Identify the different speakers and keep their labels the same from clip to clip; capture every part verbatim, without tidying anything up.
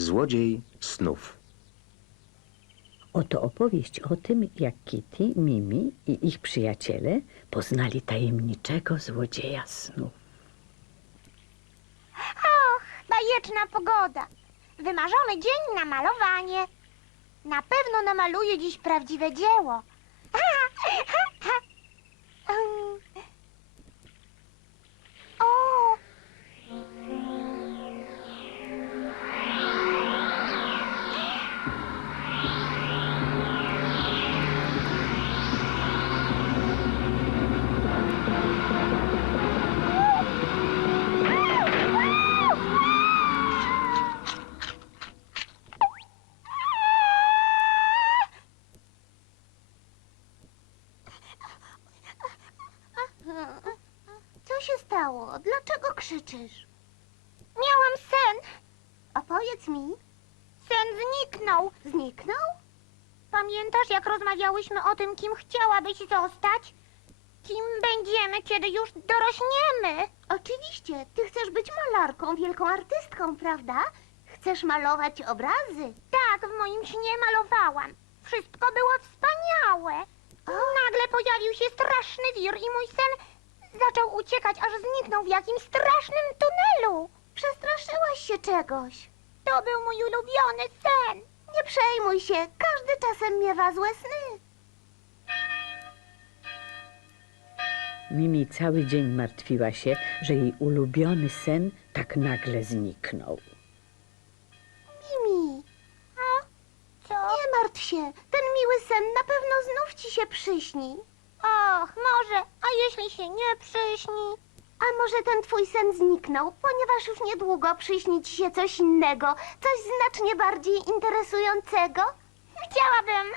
Speaker 1: Złodziej snów.
Speaker 2: Oto opowieść o tym, jak Kitty, Mimi i ich przyjaciele poznali tajemniczego złodzieja snów.
Speaker 3: Och, bajeczna pogoda. Wymarzony dzień na malowanie. Na pewno namaluję dziś prawdziwe dzieło. Um. O! Co się stało? Dlaczego krzyczysz? Miałam sen. Opowiedz mi. Sen zniknął. Zniknął? Pamiętasz, jak rozmawiałyśmy o tym, kim chciałabyś zostać? Kim będziemy, kiedy już dorośniemy? Oczywiście. Ty chcesz być malarką, wielką artystką, prawda? Chcesz malować obrazy? Tak, w moim śnie malowałam. Wszystko było wspaniałe. Nagle pojawił się straszny wir i mój sen zaczął uciekać, aż zniknął w jakimś strasznym tunelu. Przestraszyłaś się czegoś. To był mój ulubiony sen. Nie przejmuj się, każdy czasem miewa złe sny.
Speaker 2: Mimi cały dzień martwiła się, że jej ulubiony sen tak nagle zniknął.
Speaker 3: Mimi. A? Co? Nie martw się, ten miły sen na pewno znów ci się przyśni. Och, może, a jeśli się nie przyśni? A może ten twój sen zniknął, ponieważ już niedługo przyśni ci się coś innego, coś znacznie bardziej interesującego? Chciałabym.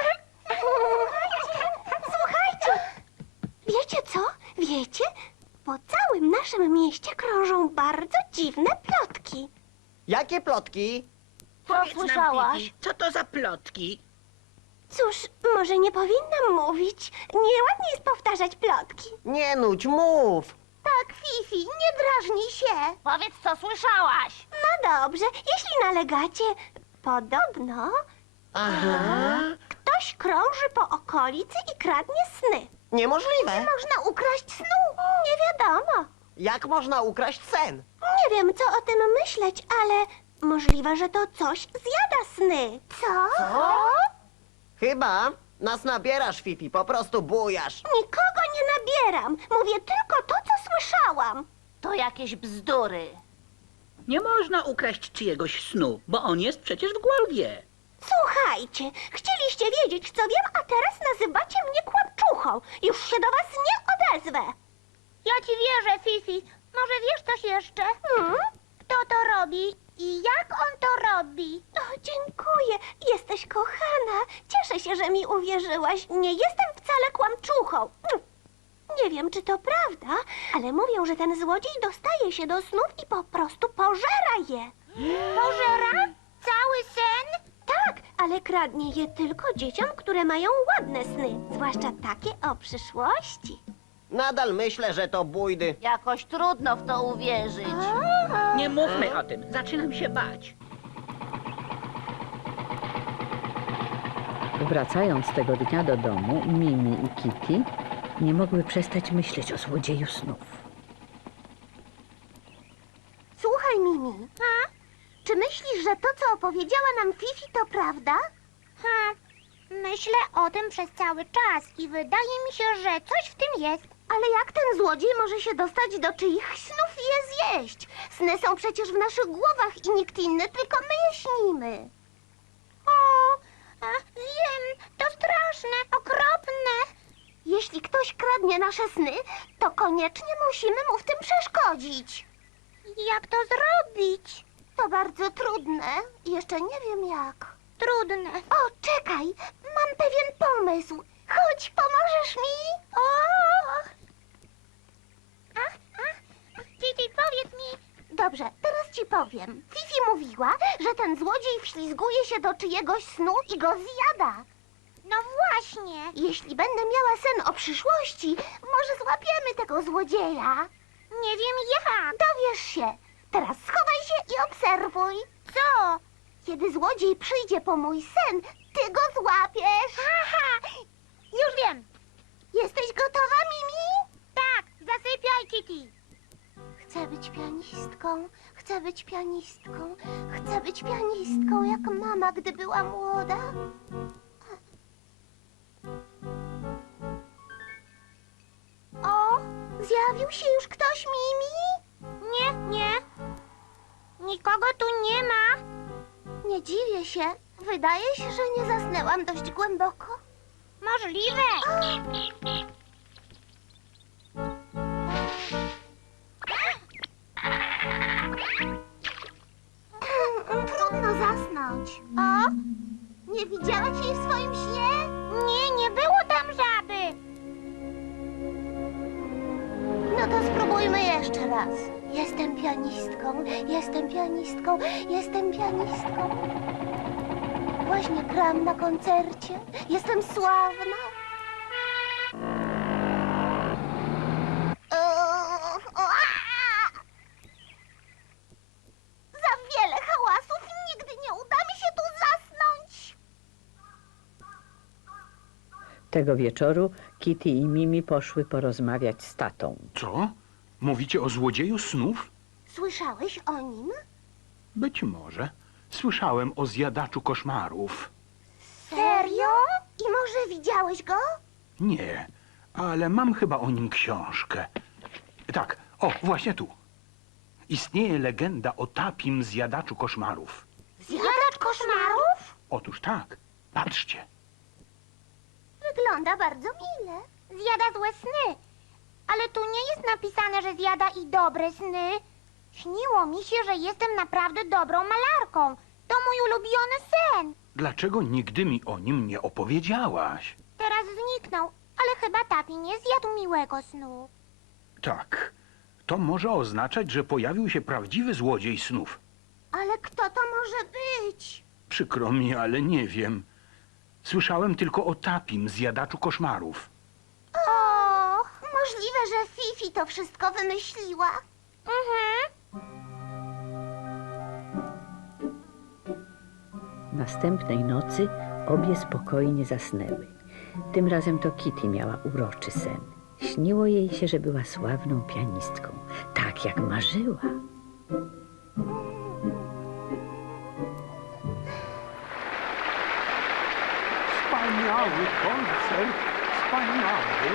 Speaker 3: Słuchajcie, wiecie co? Wiecie? Po całym naszym mieście krążą bardzo dziwne plotki.
Speaker 4: Jakie plotki?
Speaker 3: Co
Speaker 5: Powiedz nam,
Speaker 3: słyszałaś?
Speaker 5: Fifi, co to za plotki?
Speaker 3: Cóż, może nie powinnam mówić. Nieładnie jest powtarzać plotki.
Speaker 4: Nie nudź, mów!
Speaker 3: Tak, Fifi, nie drażnij się. Powiedz, co słyszałaś. No dobrze, jeśli nalegacie. Podobno
Speaker 4: Aha,
Speaker 3: ktoś krąży po okolicy i kradnie sny.
Speaker 4: niemożliwe!
Speaker 3: Można ukraść snu? Nie wiadomo.
Speaker 4: Jak można ukraść sen?
Speaker 3: Nie wiem, co o tym myśleć, ale możliwe, że to coś zjada sny. Co?
Speaker 4: Chyba nas nabierasz, Fifi, po prostu bujasz.
Speaker 3: Nikogo nie nabieram. Mówię tylko to, co słyszałam.
Speaker 6: To jakieś bzdury.
Speaker 5: Nie można ukraść czyjegoś snu, bo on jest przecież w głowie.
Speaker 3: Słuchajcie, chcieliście wiedzieć, co wiem, a teraz nazywacie mnie kłamczuchą. Już się do was nie odezwę. Ja ci wierzę, Fifi. Może wiesz coś jeszcze? Hmm? Kto to robi i jak on to robi? O, dziękuję. Jesteś kochana. Cieszę się, że mi uwierzyłaś. Nie jestem wcale kłamczuchą. Hm. Nie wiem, czy to prawda, ale mówią, że ten złodziej dostaje się do snów i po prostu pożera je. Pożera? Cały sen? Tak, ale kradnie je tylko dzieciom, które mają ładne sny. Zwłaszcza takie o przyszłości.
Speaker 4: Nadal myślę, że to bójdy.
Speaker 6: Jakoś trudno w to uwierzyć.
Speaker 5: Nie mówmy o tym, zaczynam się bać.
Speaker 2: Wracając tego dnia do domu, Mimi i Kitty nie mogły przestać myśleć o złodzieju snów.
Speaker 3: Słuchaj, Mimi. Ha? Czy myślisz, że to, co opowiedziała nam Fifi, to prawda? Ha, myślę o tym przez cały czas i wydaje mi się, że coś w tym jest. Ale jak ten złodziej może się dostać do czyichś snów i je zjeść? Sny są przecież w naszych głowach i nikt inny, tylko my je śnimy. O, a, wiem, to straszne, okropne. Jeśli ktoś kradnie nasze sny, to koniecznie musimy mu w tym przeszkodzić. Jak to zrobić? To bardzo trudne. Jeszcze nie wiem jak. Trudne. O, czekaj. Mam pewien pomysł. Chodź, pomożesz mi? O! Ach, ach. Cici, powiedz mi. Dobrze, teraz ci powiem. Fifi mówiła, że ten złodziej wślizguje się do czyjegoś snu i go zjada. No właśnie. Jeśli będę miała sen o przyszłości, może złapiemy tego złodzieja. Nie wiem jak. Dowiesz się. Teraz schowaj się i obserwuj. Co? Kiedy złodziej przyjdzie po mój sen, ty go złapiesz. Aha, już wiem. Jesteś gotowa, Mimi? Tak, zasypiaj, Kitty. Chcę być pianistką, chcę być pianistką, chcę być pianistką jak mama, gdy była młoda. O, zjawił się już ktoś, Mimi? Nie, nie. Nikogo tu nie ma. Nie dziwię się. Wydaje się, że nie zasnęłam dość głęboko. Możliwe. Trudno zasnąć. O, nie widziałaś jej w swoim śnie? Nie, nie było tam żaby. No to spróbujmy jeszcze raz. Jestem pianistką, jestem pianistką, jestem pianistką. Właśnie gram na koncercie. Jestem sławna. Eee, o, a! Za wiele hałasów. Nigdy nie uda mi się tu zasnąć.
Speaker 2: Tego wieczoru Kitty i Mimi poszły porozmawiać z tatą.
Speaker 1: Co? Mówicie o złodzieju snów?
Speaker 3: Słyszałeś o nim?
Speaker 1: Być może. Słyszałem o zjadaczu koszmarów.
Speaker 3: Serio? I może widziałeś go?
Speaker 1: Nie, ale mam chyba o nim książkę. Tak, o, właśnie tu. Istnieje legenda o tapim zjadaczu koszmarów.
Speaker 3: Zjadacz koszmarów?
Speaker 1: Otóż tak, patrzcie.
Speaker 3: Wygląda bardzo mile. Zjada złe sny. Ale tu nie jest napisane, że zjada i dobre sny. Śniło mi się, że jestem naprawdę dobrą malarką. To mój ulubiony sen.
Speaker 1: Dlaczego nigdy mi o nim nie opowiedziałaś?
Speaker 3: Teraz zniknął, ale chyba Tapi nie zjadł miłego snu.
Speaker 1: Tak, to może oznaczać, że pojawił się prawdziwy złodziej snów.
Speaker 3: Ale kto to może być?
Speaker 1: Przykro mi, ale nie wiem. Słyszałem tylko o tapim zjadaczu koszmarów.
Speaker 3: O, możliwe, że Fifi to wszystko wymyśliła. Mhm.
Speaker 2: Następnej nocy obie spokojnie zasnęły. Tym razem to Kitty miała uroczy sen. Śniło jej się, że była sławną pianistką, tak jak marzyła.
Speaker 1: Wspaniały koncert, wspaniały.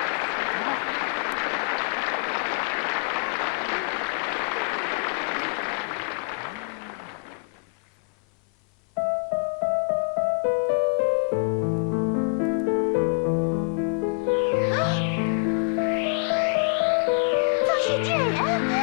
Speaker 3: Co się dzieje?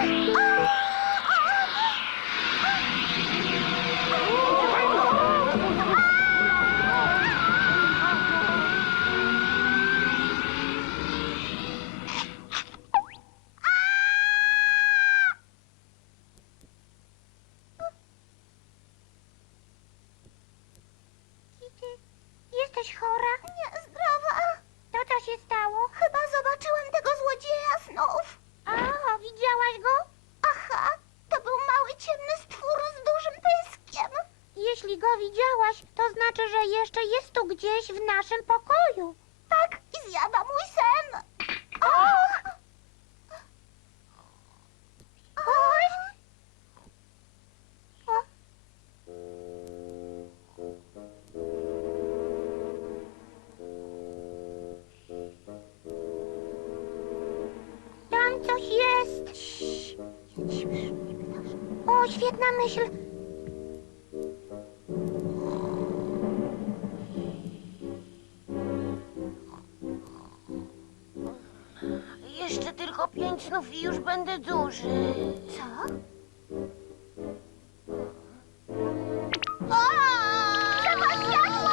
Speaker 3: Kitty, jesteś chora? Nie, zdrowa. To co się stało? Chyba zobaczyłem tego złodzieja snów. A, widziałaś go? Aha, to był mały, ciemny stwór z dużym pyskiem. Jeśli go widziałaś, to znaczy, że jeszcze jest tu gdzieś w naszym pokoju. Tak, i zjada mój sen. Och! Oj! O. Tam coś jest. O, świetna myśl.
Speaker 6: Jeszcze tylko pięć snów i już będę duży.
Speaker 3: Co? O! Zapal światło!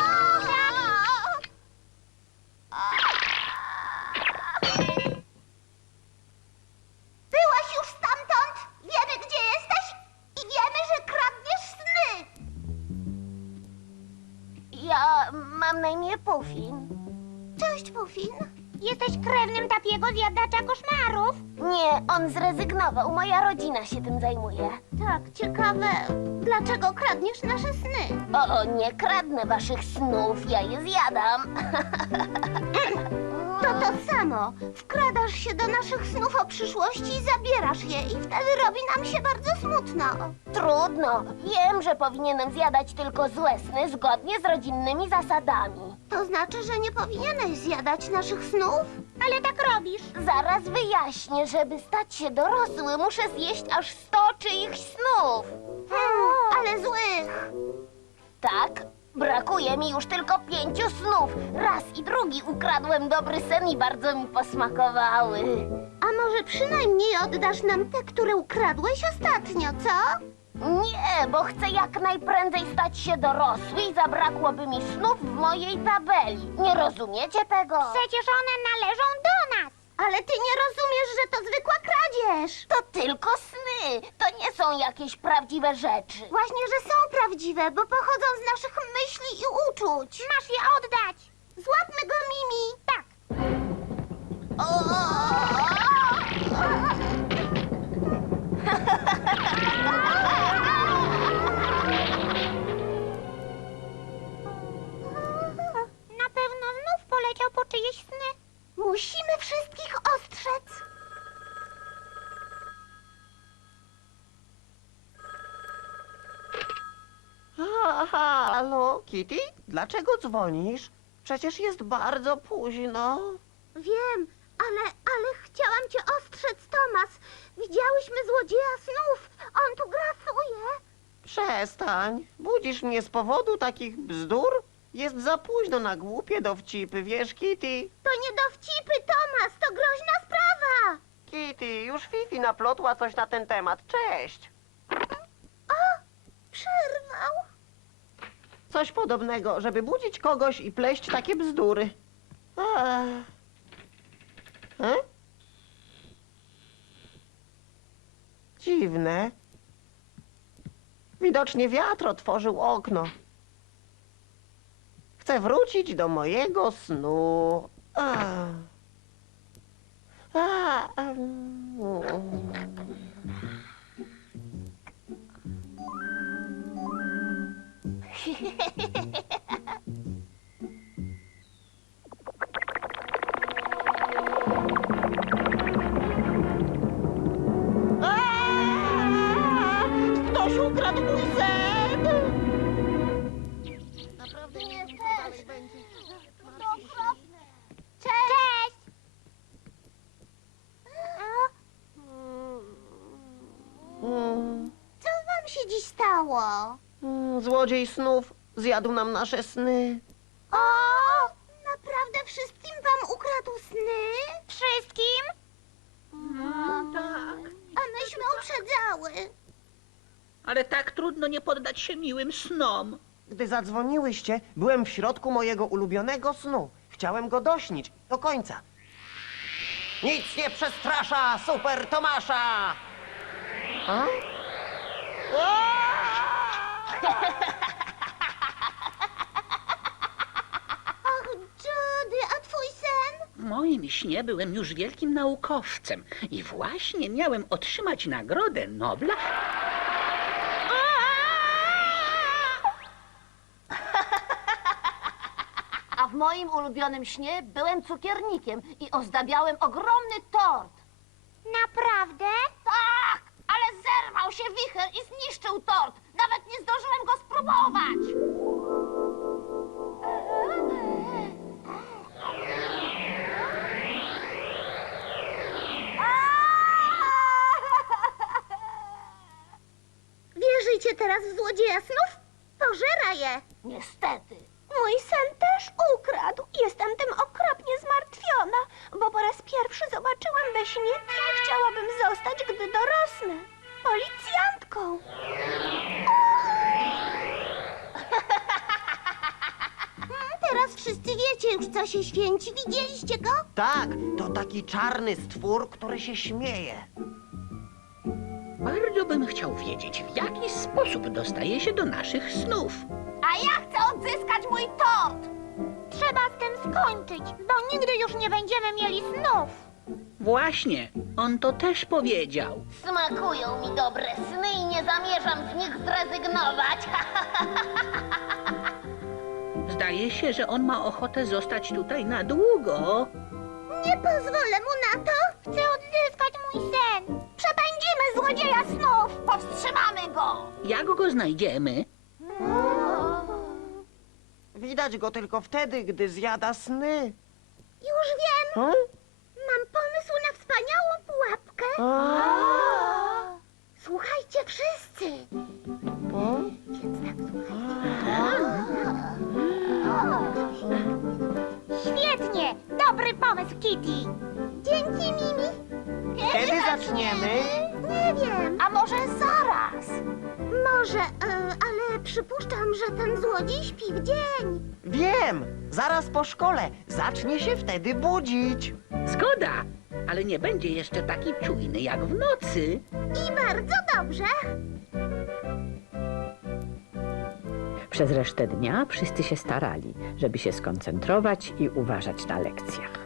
Speaker 3: Byłaś już stamtąd! Wiemy, gdzie jesteś i wiemy, że kradniesz sny!
Speaker 6: Ja mam na imię Puffin.
Speaker 3: Cześć, Puffin. Jesteś krewnym Tapiego, zjadacza koszmarów?
Speaker 6: Nie, on zrezygnował. Moja rodzina się tym zajmuje.
Speaker 3: Tak, ciekawe, dlaczego kradniesz nasze sny?
Speaker 6: O, o, nie kradnę waszych snów, ja je zjadam.
Speaker 3: To to samo. Wkradasz się do naszych snów o przyszłości i zabierasz je i wtedy robi nam się bardzo smutno.
Speaker 6: Trudno. Wiem, że powinienem zjadać tylko złe sny zgodnie z rodzinnymi zasadami.
Speaker 3: To znaczy, że nie powinieneś zjadać naszych snów? Ale tak robisz.
Speaker 6: Zaraz wyjaśnię, żeby stać się dorosły, muszę zjeść aż sto czyichś snów.
Speaker 3: Hmm, ale złych.
Speaker 6: Tak, brakuje mi już tylko pięciu snów. Raz i drugi ukradłem dobry sen i bardzo mi posmakowały.
Speaker 3: A może przynajmniej oddasz nam te, które ukradłeś ostatnio, co?
Speaker 6: Nie, bo chcę jak najprędzej stać się dorosły i zabrakłoby mi snów w mojej tabeli. Nie rozumiecie tego?
Speaker 3: Przecież one należą do nas. Ale ty nie rozumiesz, że to zwykła kradzież.
Speaker 6: To tylko sny. To nie są jakieś prawdziwe rzeczy.
Speaker 3: Właśnie, że są prawdziwe, bo pochodzą z naszych myśli i uczuć. Masz je oddać. Złapmy go, Mimi. Tak. Na pewno znów poleciał po czyjeś sny. Musimy wszystkich ostrzec.
Speaker 4: A, halo, Kitty? Dlaczego dzwonisz? Przecież jest bardzo późno.
Speaker 3: Wiem, ale, ale chciałam cię ostrzec, Tomas. Widziałyśmy złodzieja snów. On tu grasuje.
Speaker 4: Przestań. Budzisz mnie z powodu takich bzdur? Jest za późno na głupie dowcipy, wiesz, Kitty?
Speaker 3: To nie dowcipy, Tomas, to groźna sprawa.
Speaker 4: Kitty, już Fifi naplotła coś na ten temat. Cześć.
Speaker 3: O, przerwał.
Speaker 4: Coś podobnego, żeby budzić kogoś i pleść takie bzdury. Ech. E? Dziwne. Widocznie wiatr otworzył okno. Chcę wrócić do mojego snu. Ach. A, em. Aaa! Ktoś ukradł mój sen! Naprawdę nie też.
Speaker 3: To okropne. Cześć.
Speaker 4: Mm,
Speaker 3: Co wam się dziś stało?
Speaker 4: mm, Złodziej snów zjadł nam nasze sny.
Speaker 3: O, naprawdę wszystkim wam ukradł sny? Wszystkim?
Speaker 5: No tak.
Speaker 3: A myśmy uprzedzały.
Speaker 5: Ale tak trudno nie poddać się miłym snom.
Speaker 4: Gdy zadzwoniłyście, byłem w środku mojego ulubionego snu. Chciałem go dośnić do końca. Nic nie przestrasza Super Tomasza! A?
Speaker 3: Ach, Jody, a twój sen?
Speaker 5: W moim śnie byłem już wielkim naukowcem i właśnie miałem otrzymać Nagrodę Nobla.
Speaker 6: A w moim ulubionym śnie byłem cukiernikiem i ozdabiałem ogromny tort.
Speaker 3: Naprawdę?
Speaker 6: Tak, ale zerwał się wicher i zniszczył tort. Nawet nie zdążyłem go spróbować.
Speaker 3: Wierzycie teraz w złodzieja snów? Pożera je.
Speaker 6: Niestety.
Speaker 3: Mój sen też ukradł. Jestem tym okropnie zmartwiona, bo po raz pierwszy zobaczyłam we śnie, kim chciałabym zostać, gdy dorosnę. Policjantką. Hmm, Teraz wszyscy wiecie już, co się święci. Widzieliście go?
Speaker 4: Tak, to taki czarny stwór, który się śmieje.
Speaker 5: Bardzo bym chciał wiedzieć, w jaki sposób dostaje się do naszych snów.
Speaker 6: A ja chcę odzyskać mój tort.
Speaker 3: Trzeba z tym skończyć, bo nigdy już nie będziemy mieli snów.
Speaker 5: Właśnie, on to też powiedział.
Speaker 6: Smakują mi dobre sny i nie zamierzam z nich zrezygnować.
Speaker 5: Zdaje się, że on ma ochotę zostać tutaj na długo.
Speaker 3: Nie pozwolę mu na to. Chcę odzyskać mój sen. Przepędzimy złodzieja snów.
Speaker 6: Powstrzymamy go!
Speaker 5: Jak go znajdziemy?
Speaker 4: Widać go tylko wtedy, gdy zjada sny.
Speaker 3: Już wiem.
Speaker 4: Hmm?
Speaker 3: Mam pomysł na wspaniałą pułapkę.
Speaker 4: A?
Speaker 3: Słuchajcie wszyscy.
Speaker 4: Hmm?
Speaker 3: Więc tak, słuchajcie. Świetnie! Dobry pomysł, Kitty. Dzięki, Mimi.
Speaker 4: Kiedy zaczniemy?
Speaker 3: Nie wiem.
Speaker 6: A może zaraz?
Speaker 3: Może, e, ale przypuszczam, że ten złodziej śpi w dzień.
Speaker 4: Wiem! Zaraz po szkole. Zacznie się wtedy budzić.
Speaker 5: Zgoda, ale nie będzie jeszcze taki czujny jak w nocy.
Speaker 3: I bardzo dobrze.
Speaker 2: Przez resztę dnia wszyscy się starali, żeby się skoncentrować i uważać na lekcjach.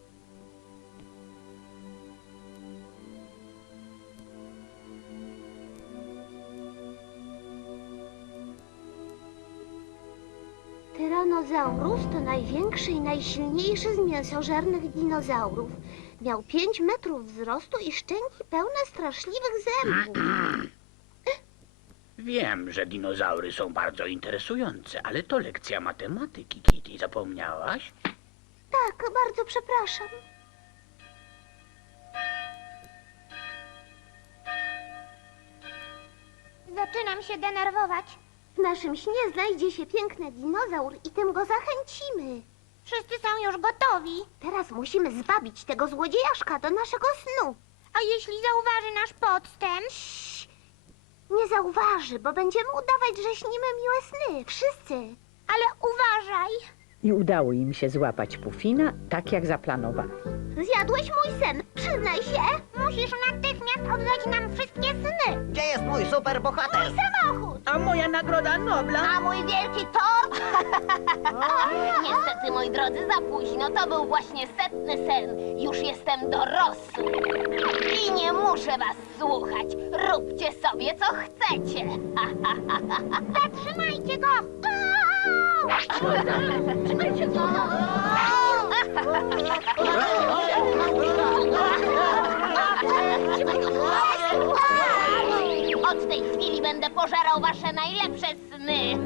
Speaker 3: Tyranozaurus to największy i najsilniejszy z mięsożernych dinozaurów. Miał pięć metrów wzrostu i szczęki pełne straszliwych zębów.
Speaker 5: Wiem, że dinozaury są bardzo interesujące, ale to lekcja matematyki, Kitty. Zapomniałaś?
Speaker 3: Tak, bardzo przepraszam. Zaczynam się denerwować. W naszym śnie znajdzie się piękny dinozaur i tym go zachęcimy. Wszyscy są już gotowi. Teraz musimy zwabić tego złodziejaszka do naszego snu. A jeśli zauważy nasz podstęp? Nie zauważy, bo będziemy udawać, że śnimy miłe sny. Wszyscy. Ale uważaj.
Speaker 2: I udało im się złapać Pufina tak, jak zaplanowali.
Speaker 3: Zjadłeś mój sen. Przyznaj się. Musisz natychmiast oddać nam wszystkie sny.
Speaker 4: Gdzie jest mój superbohater?
Speaker 3: Samochód.
Speaker 5: A moja nagroda Nobla?
Speaker 6: A mój wielki tort? Niestety, moi drodzy, za późno. To był właśnie setny sen. Już jestem dorosły. I nie muszę was słuchać. Róbcie sobie, co chcecie.
Speaker 3: Zatrzymajcie go.
Speaker 5: Trzymajcie go!
Speaker 6: Od tej chwili będę pożerał wasze najlepsze sny.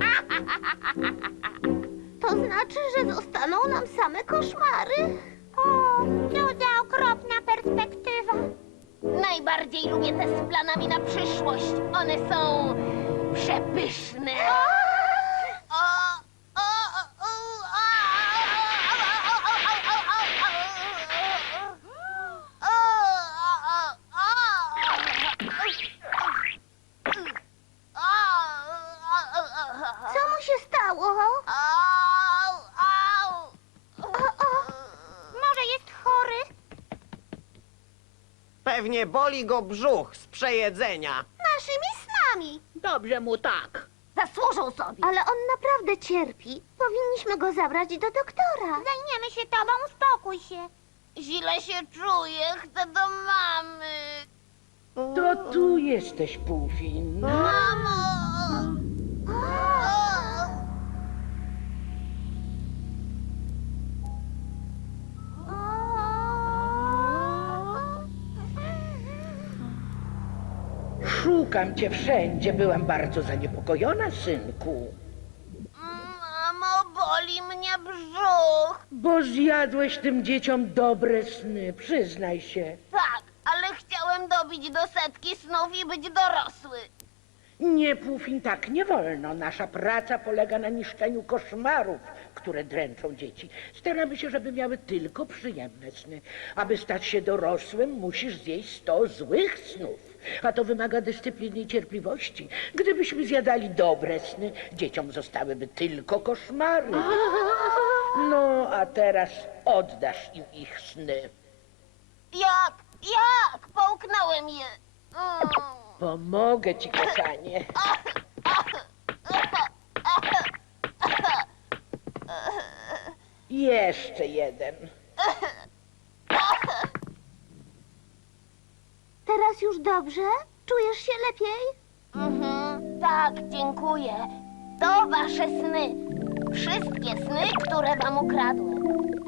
Speaker 3: To znaczy, że zostaną nam same koszmary? O, co za okropna perspektywa.
Speaker 6: Najbardziej lubię te z planami na przyszłość. One są przepyszne.
Speaker 3: Co mu się stało? O, o, może jest chory?
Speaker 4: Pewnie boli go brzuch z przejedzenia.
Speaker 3: Naszymi snami.
Speaker 5: Dobrze mu tak.
Speaker 6: Zasłużą sobie.
Speaker 3: Ale on naprawdę cierpi. Powinniśmy go zabrać do doktora. Zajmiemy się tobą, uspokój się.
Speaker 6: Źle się czuję, chcę do mamy.
Speaker 7: To tu jesteś, Pufin.
Speaker 6: Mamo!
Speaker 7: Szukam cię wszędzie. Byłam bardzo zaniepokojona, synku.
Speaker 6: Mamo, boli mnie brzuch.
Speaker 7: Bo zjadłeś tym dzieciom dobre sny, przyznaj się.
Speaker 6: Tak, ale chciałem dobić do setki snów i być dorosły.
Speaker 7: Nie, Pufin, tak nie wolno. Nasza praca polega na niszczeniu koszmarów, które dręczą dzieci. Staramy się, żeby miały tylko przyjemne sny. Aby stać się dorosłym, musisz zjeść sto złych snów. A to wymaga dyscypliny i cierpliwości. Gdybyśmy zjadali dobre sny, dzieciom zostałyby tylko koszmary. No, a teraz oddasz im ich sny.
Speaker 6: Jak? Jak? Połknąłem je. Mm.
Speaker 7: Pomogę ci, kochanie. Jeszcze jeden.
Speaker 3: Teraz już dobrze? Czujesz się lepiej?
Speaker 6: Mhm, tak, dziękuję. To wasze sny. Wszystkie sny, które wam ukradłem.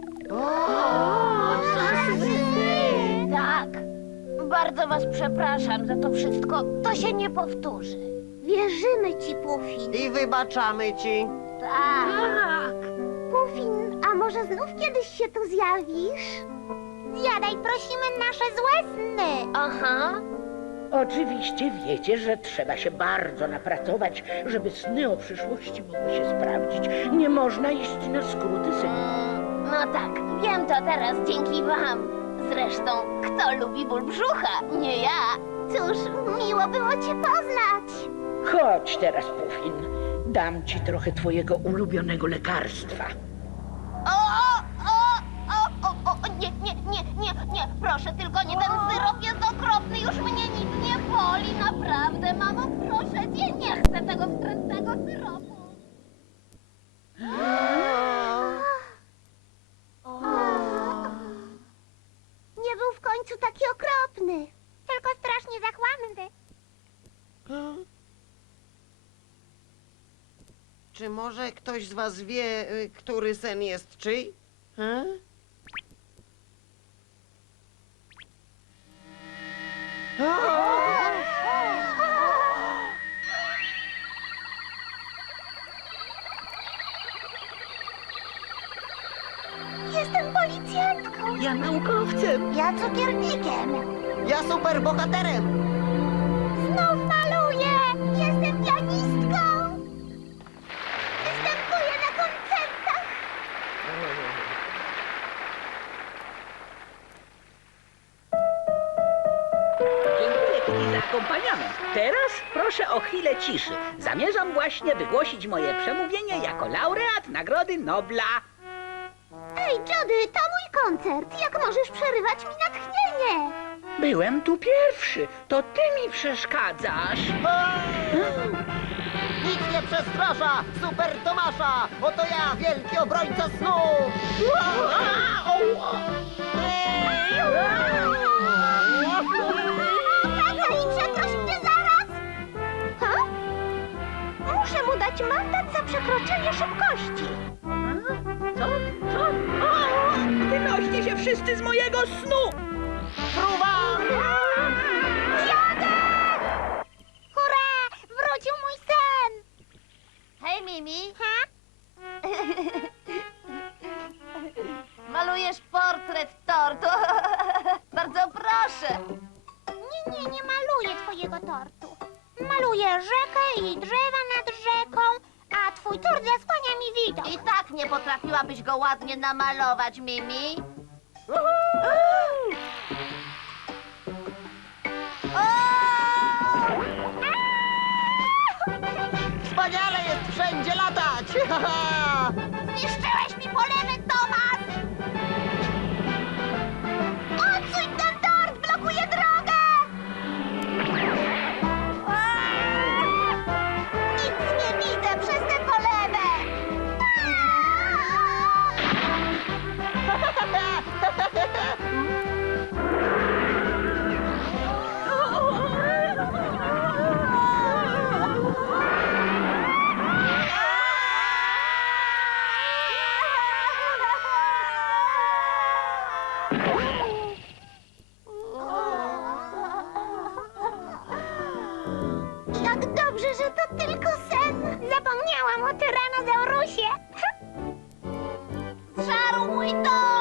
Speaker 6: Tak. Bardzo was przepraszam za to wszystko. To się nie powtórzy.
Speaker 3: Wierzymy ci, Pufin.
Speaker 4: I wybaczamy ci.
Speaker 6: Tak.
Speaker 3: Pufin, a może znów kiedyś się tu zjawisz? Zjadaj, prosimy, nasze złe sny.
Speaker 6: Aha.
Speaker 7: Oczywiście wiecie, że trzeba się bardzo napracować, żeby sny o przyszłości mogły się sprawdzić. Nie można iść na skróty synu.
Speaker 6: Mm, No tak, wiem to teraz dzięki wam. Zresztą, kto lubi ból brzucha? Nie ja.
Speaker 3: Cóż, miło było cię poznać.
Speaker 7: Chodź teraz, Pufin. Dam ci trochę twojego ulubionego lekarstwa.
Speaker 6: O, o, o, o, o, o, nie, nie, nie, nie, nie, proszę, tylko nie ten syrop jest okropny, już mnie nic nie boli, naprawdę, mamo, proszę cię, nie chcę tego wstrętnego syropu.
Speaker 3: Nie był w końcu taki okropny. Tylko strasznie zachłanny.
Speaker 4: Czy może ktoś z was wie, y, który sen jest czyj? Hmm?
Speaker 3: Jestem policjantką.
Speaker 5: Ja naukowcem.
Speaker 3: Ja cukiernikiem.
Speaker 4: Ja superbohaterem!
Speaker 3: Znów maluję. Jestem pianistką. Występuję na koncertach.
Speaker 5: Dziękuję Kitty za akompaniament. Teraz proszę o chwilę ciszy. Zamierzam właśnie wygłosić moje przemówienie jako laureat Nagrody Nobla.
Speaker 3: Ej, Jody, to mój koncert. Jak możesz przerywać mi natchnienie?
Speaker 5: Byłem tu pierwszy. To ty mi przeszkadzasz.
Speaker 4: Nic nie przestrasza! Super Tomasza! Oto ja, wielki obrońca snu!
Speaker 3: Wracaj i przeproś mnie zaraz. Ha? Muszę mu dać mandat za przekroczenie szybkości.
Speaker 5: Co? Co? O! Wynoście się wszyscy z mojego snu!
Speaker 4: Fruwa!
Speaker 3: Dziadek! Hurra! Wrócił mój sen!
Speaker 6: Hej, Mimi,
Speaker 3: Ha?
Speaker 6: malujesz portret tortu. Bardzo proszę.
Speaker 3: Nie, nie, nie maluję twojego tortu. Maluję rzekę i drzewa nad rzeką, a twój tort zasłania mi widok.
Speaker 6: I tak nie potrafiłabyś go ładnie namalować, Mimi.
Speaker 4: Wspaniale jest wszędzie latać!
Speaker 3: Zniszczyłeś mi polemy, Tomas! Odsuń ten tort! Blokuje drogę! Nic nie widzę przez tę polewę! Jak dobrze, że to tylko sen! Zapomniałam o tyranozaurusie!
Speaker 6: Zżarł mój tort!